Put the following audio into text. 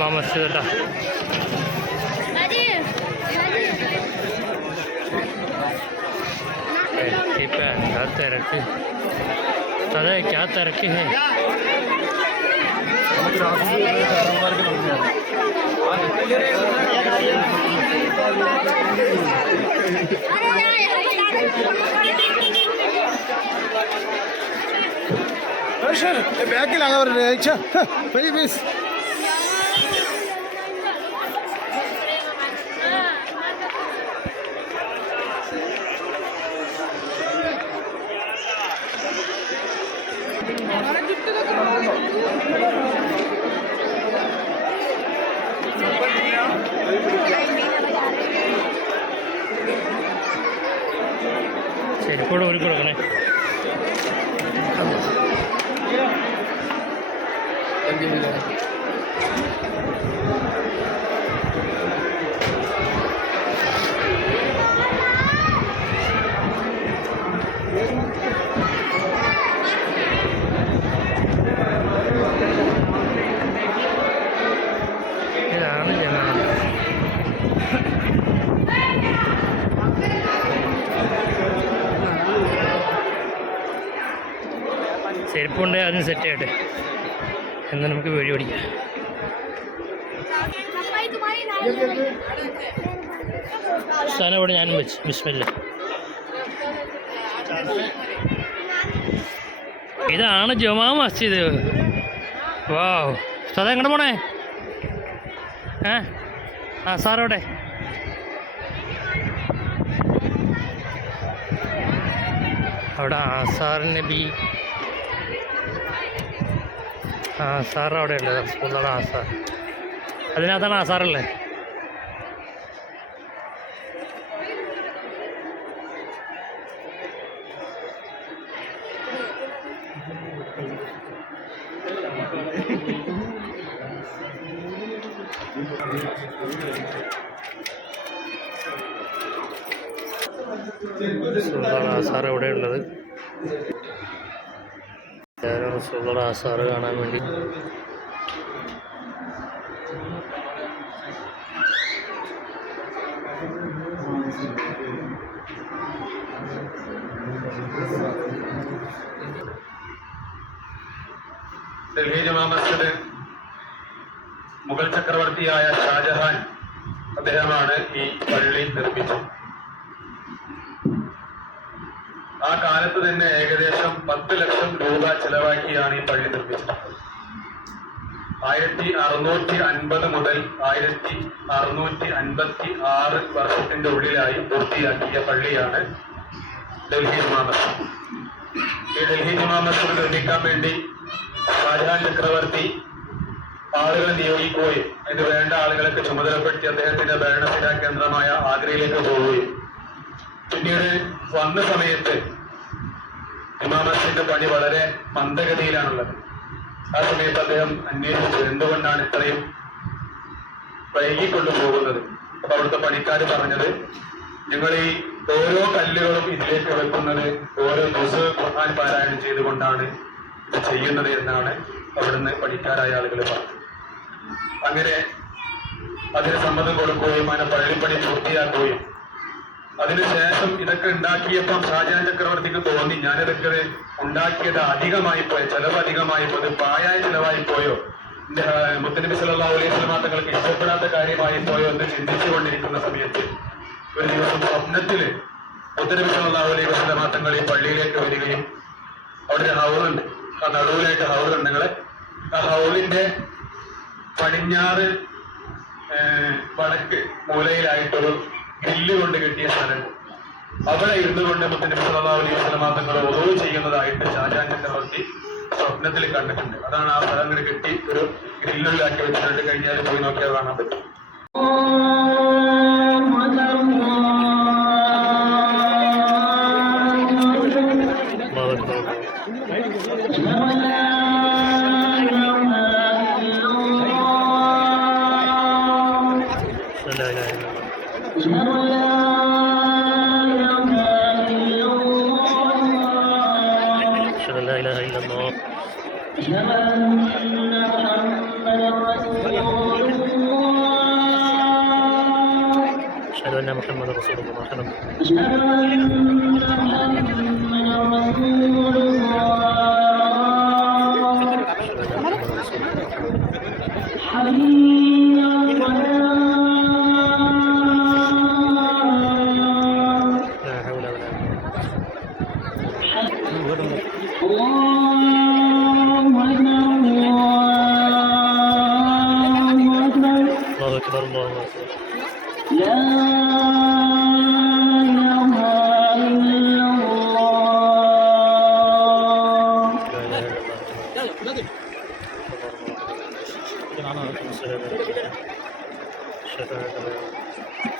ജുമാ മസ്ജിദ് കേട്ടോ. क्या तिरक दादा क्या तिरक है? बैग लगा अच्छा भाई मिस ചെരുപ്പോട് ഒരു കൊടുക്കണേ. ഇതാണ് ജമാഅത്ത്. ചെരുപ്പുണ്ട് അതിന് സെറ്റ് ചെയ്യട്ടെ, എന്നാൽ നമുക്ക് വീഡിയോ പിടിക്കാം. സാധനം ഇവിടെ ഞാനും വെച്ച് ബിസ്മില്ല. ഇതാണ് ജുമാ മസ്ജിദ്. വാവ്, സാധാ എങ്ങോട്ട് പോണേ? ആ സാറവിടെ അവിടെ ആസാർ നബി ആസാർ അവിടെ ഉണ്ട്. സ്കൂളിലാണ് ആസാർ, അതിനകത്താണ് ആസാറല്ലേ? ആസാർ ഇവിടെ ഉള്ളത്. റസൂലുള്ളാഹിയുടെ ആസാർ കാണാൻ വേണ്ടി ഡൽഹി ജുമാ മസ്ജിദ് മുഗൾ ചക്രവർത്തിയായ ഷാജഹാൻ അദ്ദേഹമാണ് ഈ പള്ളി നിർമ്മിച്ചത്. ആ കാലത്ത് തന്നെ ഏകദേശം 10 ലക്ഷം രൂപ ചെലവാക്കിയാണ് ഈ പള്ളി നിർമ്മിച്ചത്. 1650 മുതൽ 1656 വർഷത്തിന്റെ ഉള്ളിലായി പൂർത്തിയാക്കിയ പള്ളിയാണ് ഡൽഹി ജുമാ മസ്ജിദ്. ഈ ഡൽഹി ജുമാ മസ്ജിദ് നിർമ്മിക്കാൻ വേണ്ടി ഷാജഹാൻ ചക്രവർത്തി ആളുകളെ നിയോഗിക്കുകയും അതിന് വേണ്ട ആളുകളൊക്കെ ചുമതലപ്പെടുത്തി അദ്ദേഹത്തിന്റെ ഭരണസിരാ കേന്ദ്രമായ ആഗ്രയിലേക്ക് പോവുകയും പിന്നീട് വന്ന സമയത്ത് ജുമാ മസ്ജിദിന്റെ പണി വളരെ മന്ദഗതിയിലാണുള്ളത്. ആ സമയത്ത് അദ്ദേഹം അന്വേഷിച്ചു എന്തുകൊണ്ടാണ് ഇത്രയും വൈകിക്കൊണ്ടു പോകുന്നത്. അപ്പൊ അവിടുത്തെ പണിക്കാർ പറഞ്ഞത്, നിങ്ങൾ ഈ ഓരോ കല്ലുകളും ഇതിലേക്ക് വെക്കുന്നത് ഓരോ ദിവസവും ഖുർആൻ പാരായണം ചെയ്തുകൊണ്ടാണ് ഇത് ചെയ്യുന്നത് എന്നാണ് അവിടുന്ന് പണിക്കാരായ ആളുകൾ പറഞ്ഞത്. അങ്ങനെ അതിന് സമ്മതം കൊടുക്കുകയും അങ്ങനെ പള്ളിപ്പണി പൂർത്തിയാക്കുകയും അതിനുശേഷം ഇതൊക്കെ ഉണ്ടാക്കിയപ്പം ഷാജഹാൻ ചക്രവർത്തിക്ക് തോന്നി, ഞാനിതൊക്കെ ഉണ്ടാക്കിയത് അധികമായി പോയോ, ചെലവ് അധികമായി പോയത് പായായ ചെലവായി പോയോ, മുത്തനബി സല്ലല്ലാഹു അലൈഹി വസല്ലം തങ്ങൾക്ക് ഇഷ്ടപ്പെടാത്ത കാര്യമായി പോയോ എന്ന് ചിന്തിച്ചുകൊണ്ടിരിക്കുന്ന സമയത്ത് ഒരു ദിവസം സ്വപ്നത്തില് മുത്തനബി സല്ലല്ലാഹു അലൈഹി വസല്ലം തങ്ങൾ ഈ പള്ളിയിലേക്ക് വരികയും അവിടെ ഒരു ഹൗലുണ്ട്, ആ നടുവിലായിട്ട് ഹൗലുണ്ട്. നിങ്ങളെ ആ ഹൗലിന്റെ പടിഞ്ഞാറ് വടക്ക് മൂലയിലായിട്ടൊരു ഗ്രില്ല് കൊണ്ട് കെട്ടിയ സ്ഥലം, അവിടെ ഇരുന്നു കൊണ്ട് മുത്തനബി സല്ലല്ലാഹു അലൈഹി വസല്ലം തങ്ങൾ ഉളൂ ചെയ്യുന്നതായിട്ട് ഷാജഹാൻ ചക്രവർത്തി സ്വപ്നത്തിൽ കണ്ടിട്ടുണ്ട്. അതാണ് ആ സ്ഥലം ഇങ്ങനെ കെട്ടി ഒരു ഗ്രില്ലുള്ളിലാക്കി വെച്ചിട്ട് കഴിഞ്ഞാൽ പോയി നോക്കിയാൽ കാണാൻ പറ്റും. لا إله إلا الله أشهد أن محمدا رسول الله. لا حول ولا الله أكبر. الله أكبر. لا إله إلا الله. لا إله إلا الله. الشفاعة